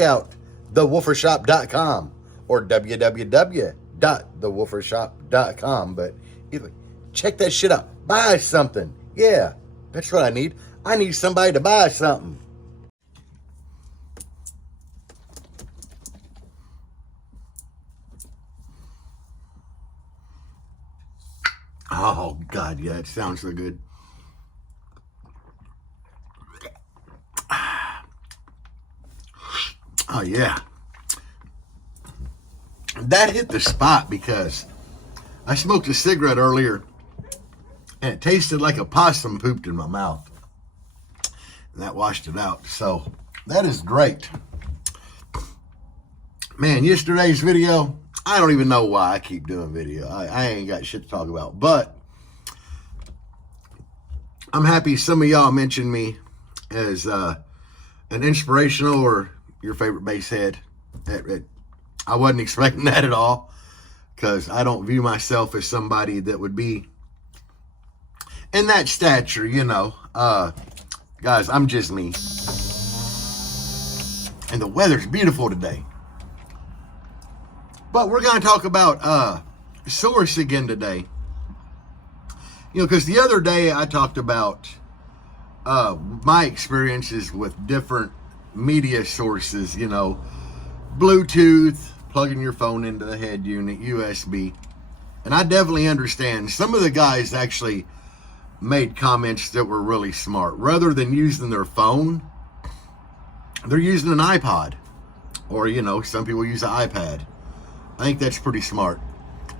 check out thewoofershop.com or www.thewoofershop.com. But either check that shit out. Buy something. Yeah, that's what I need. I need somebody to buy something. Oh, God, yeah, it sounds so good. Oh, yeah. That hit the spot because I smoked a cigarette earlier and it tasted like a possum pooped in my mouth. And that washed it out. So that is great. Man, yesterday's video, I don't even know why I keep doing video. I ain't got shit to talk about. But I'm happy some of y'all mentioned me as an inspirational or your favorite bass head. I wasn't expecting that at all because I don't view myself as somebody that would be in that stature, you know. Guys, I'm just me. And the weather's beautiful today. But we're going to talk about source again today. You know, because the other day I talked about my experiences with different media sources, you know, Bluetooth, plugging your phone into the head unit, USB. And I definitely understand some of the guys actually made comments that were really smart. Rather than using their phone, they're using an iPod. Or, you know, some people use an iPad. I think that's pretty smart.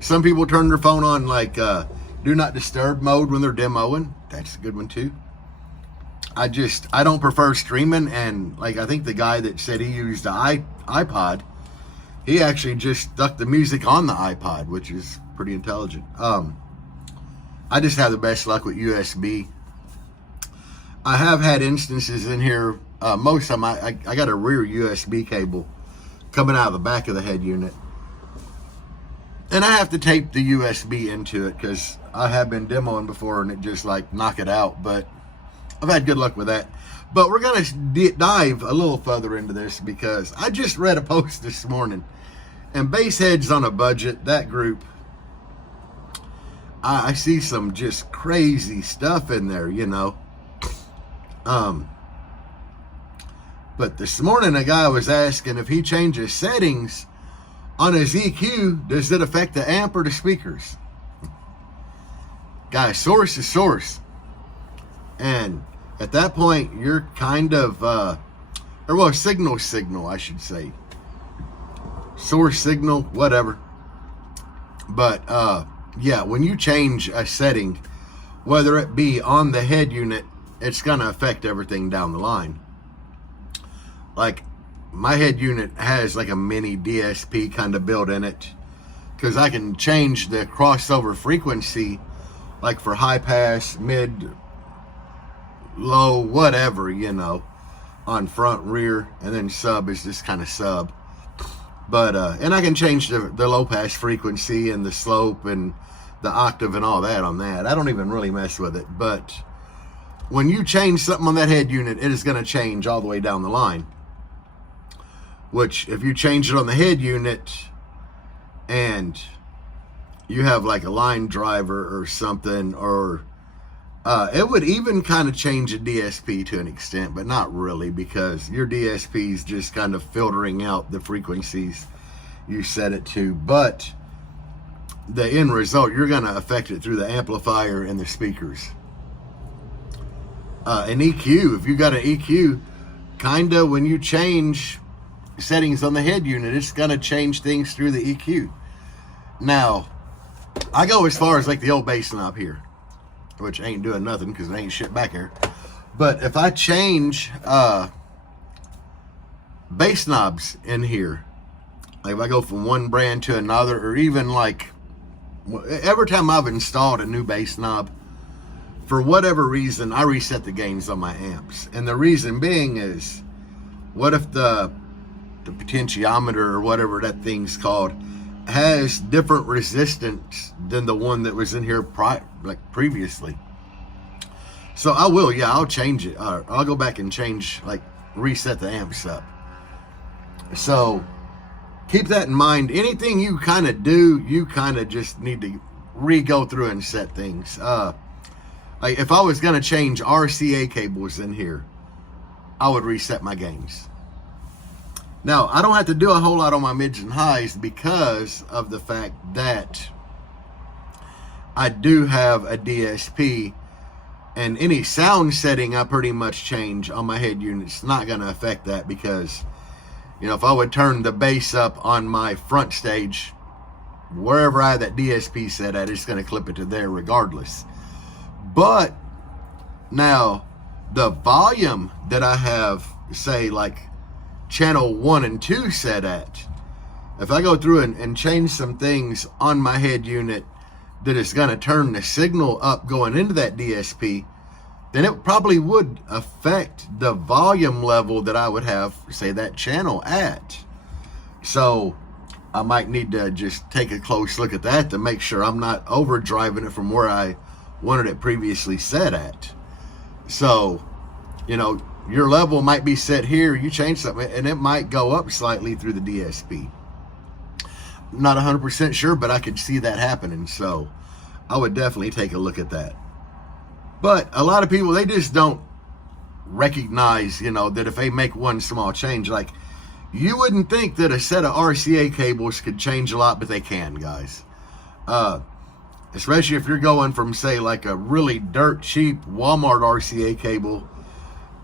Some people turn their phone on like do not disturb mode when they're demoing. That's a good one too. I don't prefer streaming, and like I think the guy that said he used the iPod, he actually just stuck the music on the iPod, which is pretty intelligent. I just have the best luck with USB. I have had instances in here, most of them, I got a rear USB cable coming out of the back of the head unit. And I have to tape the USB into it because I have been demoing before and it just like knock it out. But I've had good luck with that. But we're going to dive a little further into this because I just read a post this morning. And Bass Heads on a Budget, that group, I see some just crazy stuff in there, you know. But this morning a guy was asking if he changes settings on his EQ, does it affect the amp or the speakers? Guys, source is source. And at that point, you're kind of, signal, I should say. Source signal, whatever. But, yeah, when you change a setting, whether it be on the head unit, it's going to affect everything down the line. Like, my head unit has like a mini DSP kind of built in it because I can change the crossover frequency like for high pass, mid, low, whatever, you know, on front, rear, and then sub is just kind of sub. But, and I can change the low pass frequency and the slope and the octave and all that on that. I don't even really mess with it. But when you change something on that head unit, it is going to change all the way down the line. Which, if you change it on the head unit and you have like a line driver or something, or it would even kind of change a DSP to an extent, but not really, because your DSP is just kind of filtering out the frequencies you set it to. But the end result, you're going to affect it through the amplifier and the speakers. An EQ, if you got an EQ, kind of when you change settings on the head unit, it's going to change things through the EQ. Now, I go as far as like the old bass knob here, which ain't doing nothing because it ain't shit back here. But if I change bass knobs in here, like if I go from one brand to another, or even like every time I've installed a new bass knob, for whatever reason, I reset the gains on my amps. And the reason being is, what if the potentiometer or whatever that thing's called has different resistance than the one that was in here previously? So I will, yeah, I'll change it. I'll go back and change, like reset the amps up. So keep that in mind. Anything you kind of do, you kind of just need to re-go through and set things. Like if I was going to change RCA cables in here, I would reset my gains. Now, I don't have to do a whole lot on my mids and highs because of the fact that I do have a DSP, and any sound setting I pretty much change on my head unit's not going to affect that, because, you know, if I would turn the bass up on my front stage, wherever I have that DSP set at, it's going to clip it to there regardless. But now the volume that I have, say like channel 1 and 2 set at, if I go through and change some things on my head unit that is going to turn the signal up going into that DSP, then it probably would affect the volume level that I would have, say, that channel at. So I might need to just take a close look at that to make sure I'm not overdriving it from where I wanted it previously set at. So, you know, your level might be set here, you change something, and it might go up slightly through the DSP. Not 100% sure, but I could see that happening. So I would definitely take a look at that. But a lot of people, they just don't recognize, you know, that if they make one small change, like, you wouldn't think that a set of RCA cables could change a lot, but they can, guys. Especially if you're going from, say, like a really dirt cheap Walmart RCA cable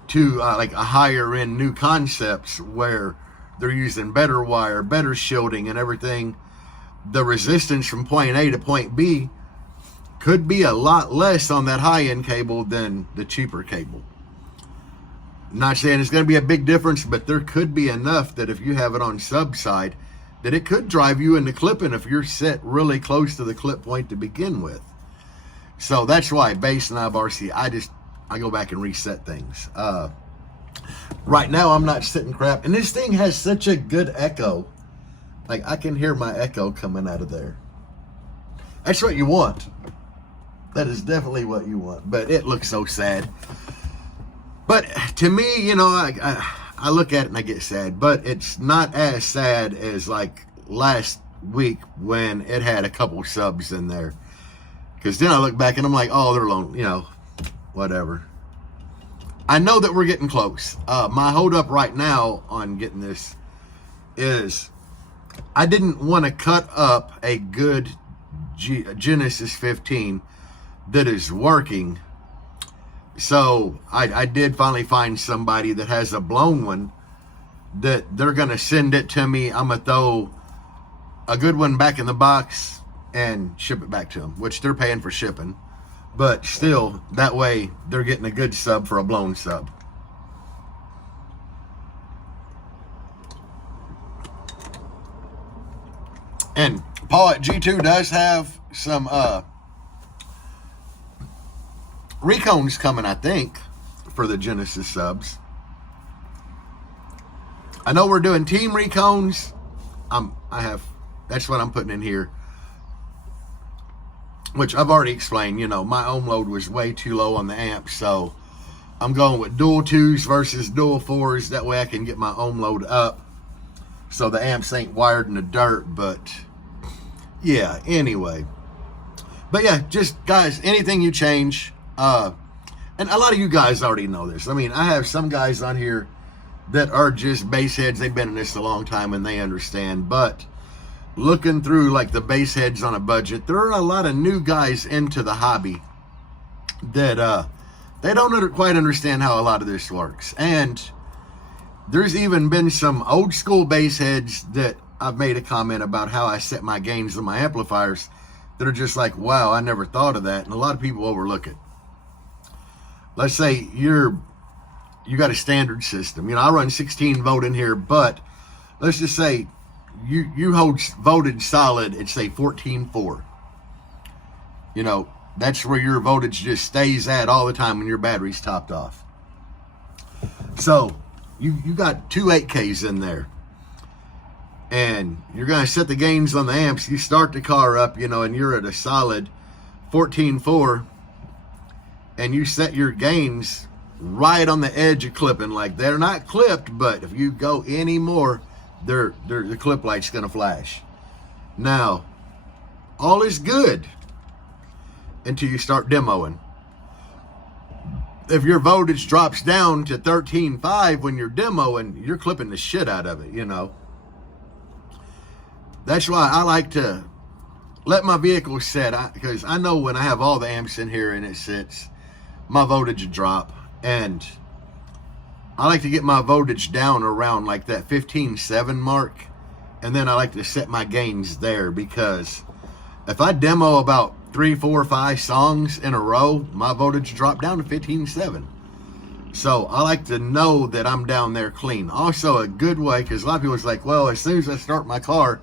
to like a higher end new concepts where they're using better wire, better shielding and everything. The resistance from point A to point B could be a lot less on that high end cable than the cheaper cable. Not saying it's going to be a big difference, but there could be enough that if you have it on sub side, that it could drive you into clipping if you're set really close to the clip point to begin with. So that's why bass knob RC, I go back and reset things. Right now I'm not sitting crap, and this thing has such a good echo. Like, I can hear my echo coming out of there. That's what you want. That is definitely what you want, but it looks so sad. But to me, you know, I look at it and I get sad, but it's not as sad as like last week when it had a couple subs in there. Because then I look back and I'm like, oh, they're long, you know, whatever. I know that we're getting close. My hold up right now on getting this is I didn't want to cut up a good Genesis 15 that is working. So I did finally find somebody that has a blown one that they're going to send it to me. I'm going to throw a good one back in the box and ship it back to them, which they're paying for shipping. But still, that way they're getting a good sub for a blown sub. And Paul at G2 does have some recones coming, I think, for the Genesis subs. I know we're doing team recones. That's what I'm putting in here, which I've already explained. You know, my ohm load was way too low on the amp, so I'm going with dual 2s versus dual 4s. That way I can get my ohm load up so the amps ain't wired in the dirt. But yeah, anyway. But yeah, just guys, anything you change, and a lot of you guys already know this. I mean, I have some guys on here that are just bass heads. They've been in this a long time and they understand. But looking through like the bass heads on a budget, there are a lot of new guys into the hobby that they don't quite understand how a lot of this works. And there's even been some old school bass heads that I've made a comment about how I set my gains on my amplifiers that are just like, wow, I never thought of that. And a lot of people overlook it. Let's say you got a standard system. You know, I run 16 volt in here, but let's just say you hold voltage solid at, say, 14.4. You know, that's where your voltage just stays at all the time when your battery's topped off. So you got two 8Ks in there, and you're going to set the gains on the amps. You start the car up, you know, and you're at a solid 14.4, and you set your gains right on the edge of clipping. Like, they're not clipped, but if you go any more, the clip light's gonna flash. Now, all is good until you start demoing. If your voltage drops down to 13.5 when you're demoing, you're clipping the shit out of it, you know. That's why I like to let my vehicle set, because I know when I have all the amps in here and it sits, my voltage will drop. And I like to get my voltage down around like that 15.7 mark. And then I like to set my gains there, because if I demo about 3, 4, 5 songs in a row, my voltage dropped down to 15.7. So I like to know that I'm down there clean. Also a good way, because a lot of people is like, well, as soon as I start my car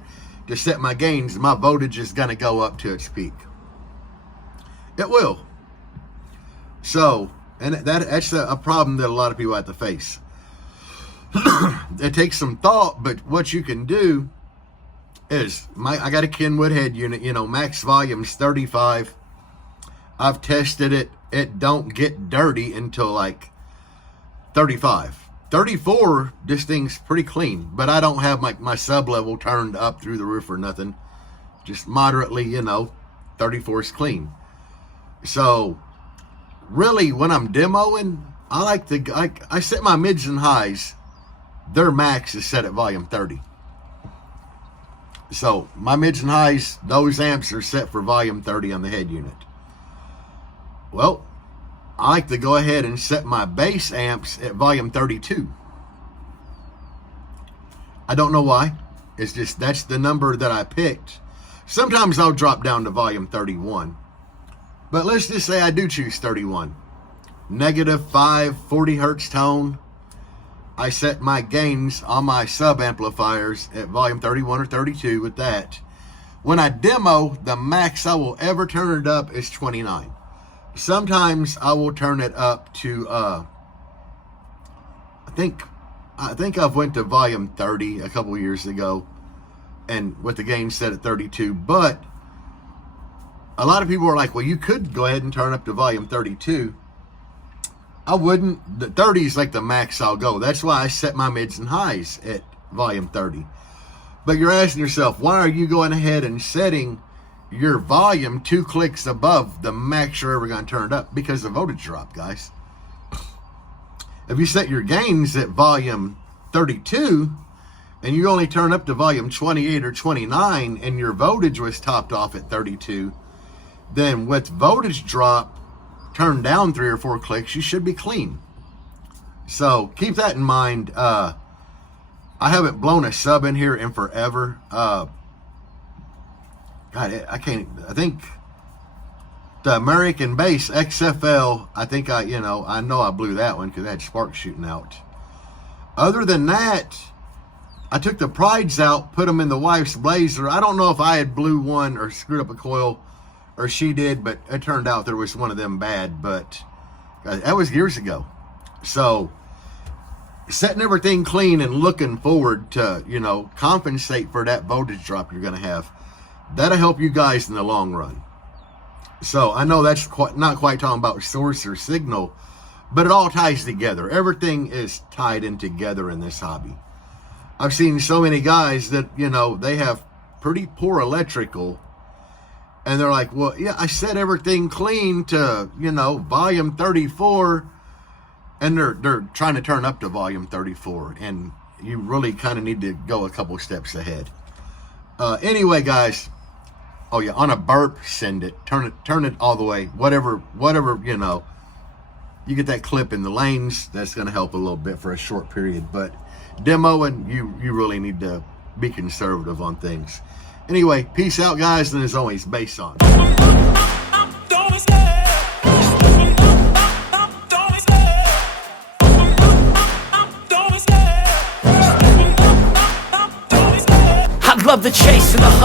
to set my gains, my voltage is going to go up to its peak. It will. So, and that's a problem that a lot of people have to face. It takes some thought, but what you can do is, I got a Kenwood head unit, you know, max volume's 35. I've tested it. It don't get dirty until like 35. 34, this thing's pretty clean, but I don't have my sub level turned up through the roof or nothing. Just moderately, you know, 34 is clean. So really, when I'm demoing, I set my mids and highs. Their max is set at volume 30. So my mids and highs, those amps are set for volume 30 on the head unit. Well, I like to go ahead and set my bass amps at volume 32. I don't know why. It's just, that's the number that I picked. Sometimes I'll drop down to volume 31. But let's just say I do choose 31. -5, 40 hertz tone. I set my gains on my sub amplifiers at volume 31 or 32 with that. When I demo, the max I will ever turn it up is 29. Sometimes I will turn it up to, I think I've went to volume 30 a couple years ago, and with the gain set at 32. But a lot of people are like, well, you could go ahead and turn up to volume 32. I wouldn't. The 30 is like the max I'll go. That's why I set my mids and highs at volume 30. But you're asking yourself, why are you going ahead and setting your volume 2 clicks above the max you're ever going to turn it up? Because the voltage drop, guys. If you set your gains at volume 32 and you only turn up to volume 28 or 29 and your voltage was topped off at 32, then with voltage drop turned down 3 or 4 clicks, you should be clean. So keep that in mind. I haven't blown a sub in here in forever. God, I can't. I think the American Bass XFL, I think I know I blew that one because I had sparks shooting out. Other than that, I took the prides out, put them in the wife's Blazer. I don't know if I had blew one or screwed up a coil, or she did, but it turned out there was one of them bad. But that was years ago. So setting everything clean and looking forward to, compensate for that voltage drop you're going to have. That'll help you guys in the long run. So I know that's not quite talking about source or signal, but it all ties together. Everything is tied in together in this hobby. I've seen so many guys that, they have pretty poor electrical, and they're like, well, yeah, I set everything clean to, volume 34, and they're trying to turn up to volume 34, and you really kind of need to go a couple steps ahead. Anyway, guys, oh yeah, on a burp, send it, turn it all the way, whatever, you get that clip in the lanes, that's going to help a little bit for a short period. But demoing, you really need to be conservative on things. Anyway, peace out, guys, and as always, bass on. I love the chase and the hunt.